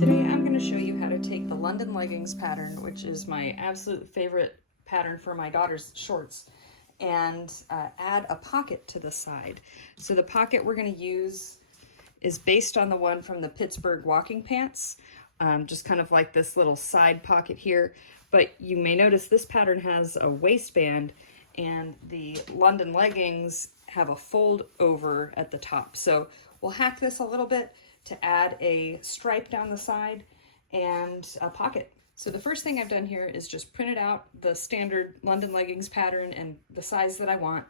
Today I'm going to show you how to take the London leggings pattern, which is my absolute favorite pattern for my daughter's shorts, and add a pocket to the side. So the pocket we're going to use is based on the one from the Pittsburgh walking pants, just kind of like this little side pocket here. But you may notice this pattern has a waistband, and the London leggings have a fold over at the top. So we'll hack this a little bit to add a stripe down the side and a pocket. So the first thing I've done here is just printed out the standard London leggings pattern and the size that I want.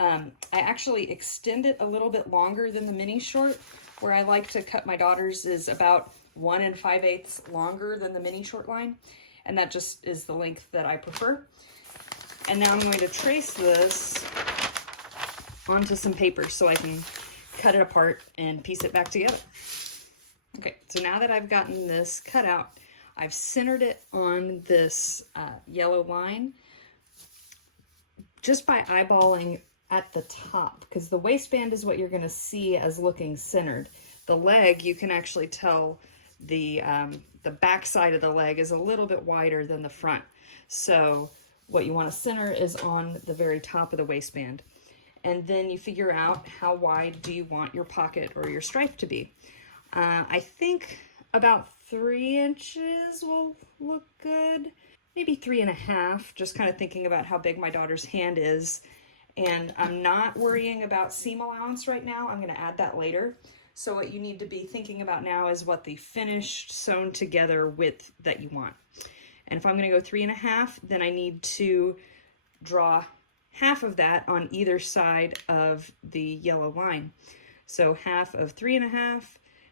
I actually extend it a little bit longer than the mini short. Where I like to cut my daughter's is about 1 5/8 longer than the mini short line, and that just is the length that I prefer. And now I'm going to trace this onto some paper so I can cut it apart and piece it back together. Okay, so now that I've gotten this cut out, I've centered it on this yellow line just by eyeballing at the top, because the waistband is what you're going to see as looking centered. The leg, you can actually tell the back side of the leg is a little bit wider than the front. So what you want to center is on the very top of the waistband. And then you figure out how wide do you want your pocket or your stripe to be. I think about 3 inches will look good. Maybe 3.5, just kind of thinking about how big my daughter's hand is. And I'm not worrying about seam allowance right now. I'm going to add that later. So what you need to be thinking about now is what the finished sewn together width that you want. And if I'm going to go 3.5, then I need to draw half of that on either side of the yellow line. So half of 3.5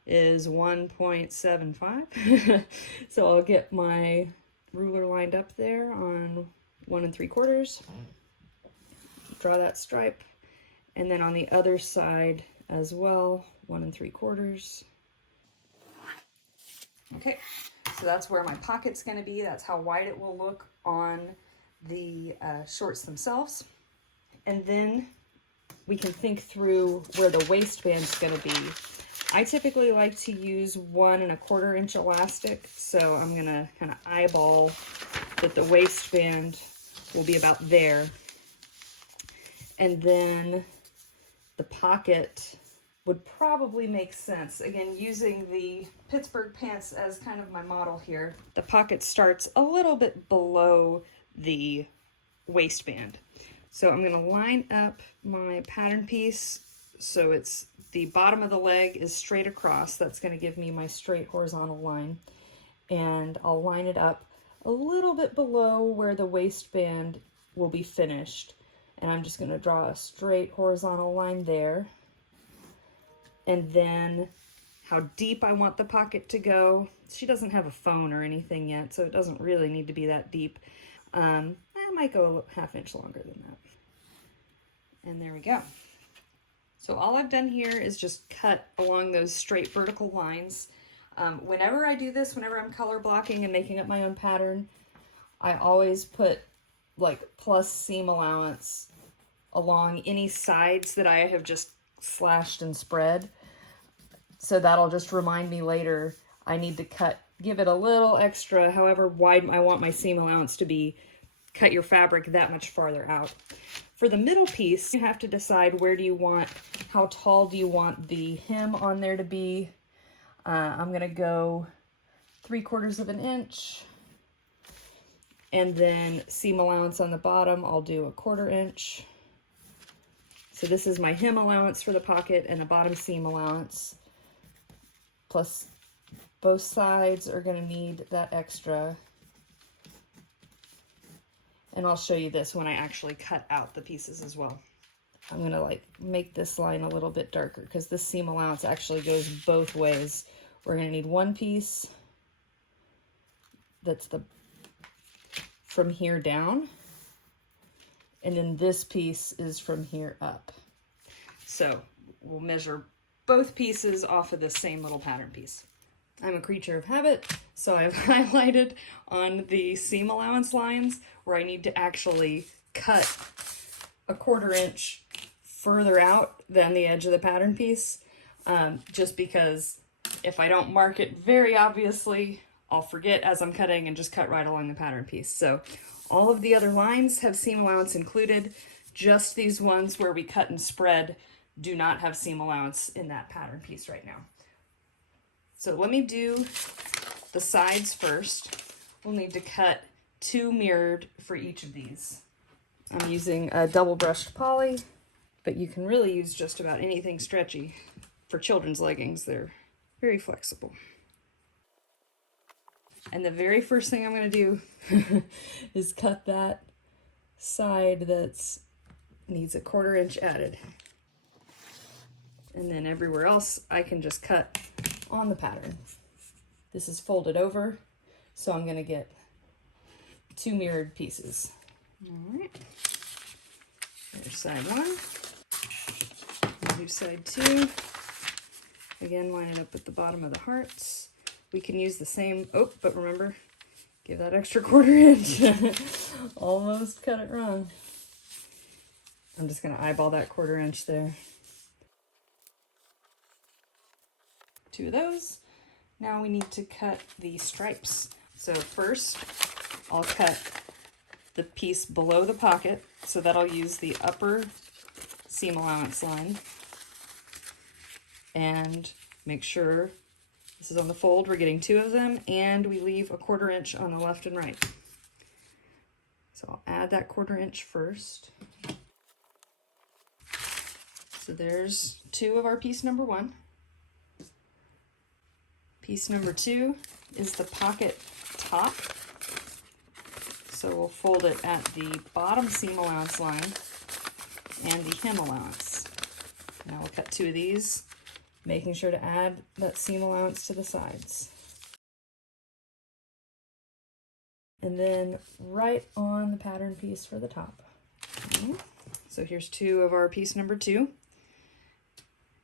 is 1.75. So I'll get my ruler lined up there on 1 3/4. Draw that stripe, and then on the other side as well, 1 3/4. Okay, so that's where my pocket's going to be. That's how wide it will look on the shorts themselves. And then we can think through where the waistband's going to be. I typically like to use 1 1/4 inch elastic, so I'm going to kind of eyeball that the waistband will be about there. And then the pocket would probably make sense. Again, using the Pittsburgh pants as kind of my model here, the pocket starts a little bit below the waistband. So I'm going to line up my pattern piece so it's the bottom of the leg is straight across. That's going to give me my straight horizontal line. And I'll line it up a little bit below where the waistband will be finished. And I'm just going to draw a straight horizontal line there. And then how deep I want the pocket to go. She doesn't have a phone or anything yet, so it doesn't really need to be that deep. I might go a 1/2 inch longer than that. And there we go. So all I've done here is just cut along those straight vertical lines. Whenever I do this, whenever I'm color blocking and making up my own pattern, I always put like plus seam allowance along any sides that I have just slashed and spread. So that'll just remind me later I need to cut, give it a little extra, however wide I want my seam allowance to be, cut your fabric that much farther out. For the middle piece, you have to decide where do you want, how tall do you want the hem on there to be. I'm gonna go 3/4 inch. And then seam allowance on the bottom, I'll do 1/4 inch. So this is my hem allowance for the pocket and the bottom seam allowance. Plus both sides are gonna need that extra. And I'll show you this when I actually cut out the pieces as well. I'm gonna like make this line a little bit darker because this seam allowance actually goes both ways. We're gonna need one piece that's from here down, and then this piece is from here up. So we'll measure both pieces off of the same little pattern piece. I'm a creature of habit, so I've highlighted on the seam allowance lines where I need to actually cut 1/4 inch further out than the edge of the pattern piece, just because If I don't mark it very obviously, I'll forget as I'm cutting and just cut right along the pattern piece. So all of the other lines have seam allowance included. Just these ones where we cut and spread do not have seam allowance in that pattern piece right now. So let me do the sides first. We'll need to cut 2 mirrored for each of these. I'm using a double brushed poly, but you can really use just about anything stretchy. For children's leggings, they're very flexible. And the very first thing I'm going to do is cut that side that's needs a 1/4 inch added. And then everywhere else I can just cut on the pattern. This is folded over, so I'm going to get 2 mirrored pieces. All right. There's side 1. Do side 2. Again, line it up with the bottom of the hearts. We can use the same, oh, but remember, give that extra 1/4 inch. Almost cut it wrong. I'm just gonna eyeball that 1/4 inch there. 2 of those. Now we need to cut the stripes. So first, I'll cut the piece below the pocket, so that I'll use the upper seam allowance line. And make sure this is on the fold, we're getting 2 of them, and we leave a 1/4 inch on the left and right. So I'll add that 1/4 inch first. So there's 2 of our piece number 1. Piece number 2 is the pocket top. So we'll fold it at the bottom seam allowance line and the hem allowance. Now we'll cut 2 of these, making sure to add that seam allowance to the sides. And then right on the pattern piece for the top. Okay. So here's 2 of our piece number 2.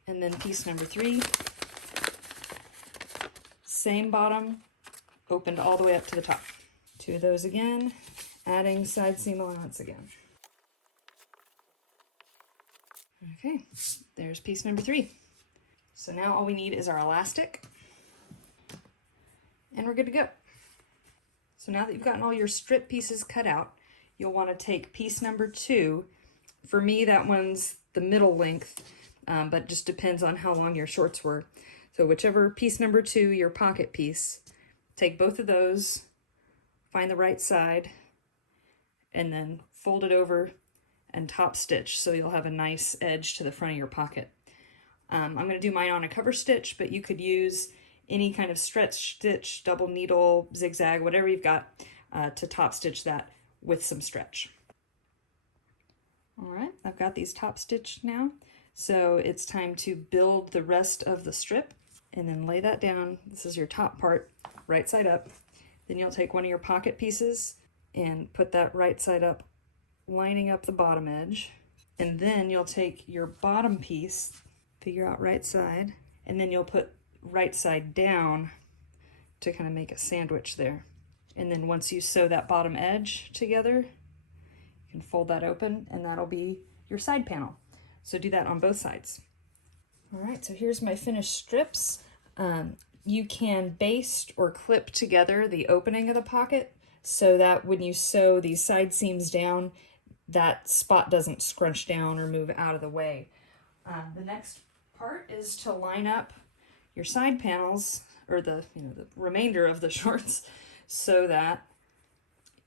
And then piece number 3. Same bottom, opened all the way up to the top. 2 of those again, adding side seam allowance again. Okay, there's piece number 3. So now all we need is our elastic, and we're good to go. So now that you've gotten all your strip pieces cut out, you'll want to take piece number 2. For me, that one's the middle length, but just depends on how long your shorts were. So whichever piece number 2, your pocket piece, take both of those, find the right side, and then fold it over and top stitch so you'll have a nice edge to the front of your pocket. I'm going to do mine on a cover stitch, but you could use any kind of stretch stitch, double needle, zigzag, whatever you've got to top stitch that with some stretch. All right, I've got these top stitched now, so it's time to build the rest of the strip and then lay that down. This is your top part, right side up. Then you'll take one of your pocket pieces and put that right side up, lining up the bottom edge. And then you'll take your bottom piece, figure out right side, and then you'll put right side down to kind of make a sandwich there. And then once you sew that bottom edge together, you can fold that open and that'll be your side panel. So do that on both sides. All right, so here's my finished strips. You can baste or clip together the opening of the pocket so that when you sew these side seams down, that spot doesn't scrunch down or move out of the way. The next part is to line up your side panels, or the remainder of the shorts, so that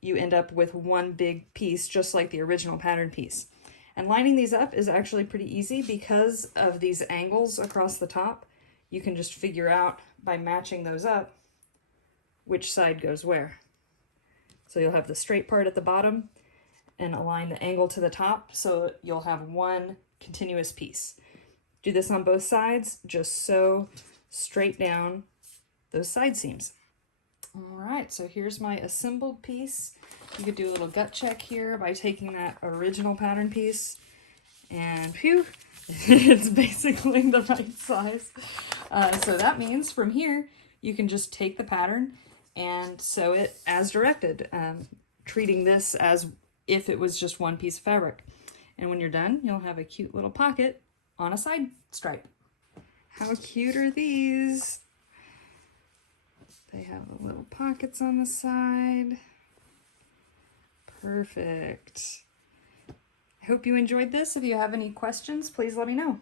you end up with one big piece just like the original pattern piece. And lining these up is actually pretty easy because of these angles across the top. You can just figure out by matching those up which side goes where. So you'll have the straight part at the bottom and align the angle to the top, so you'll have one continuous piece. Do this on both sides, just sew straight down those side seams. All right, so here's my assembled piece. You could do a little gut check here by taking that original pattern piece and phew, it's basically the right size. So that means from here, you can just take the pattern and sew it as directed, treating this as if it was just one piece of fabric. And when you're done, you'll have a cute little pocket on a side stripe. How cute are these? They have the little pockets on the side. Perfect. I hope you enjoyed this. If you have any questions, please let me know.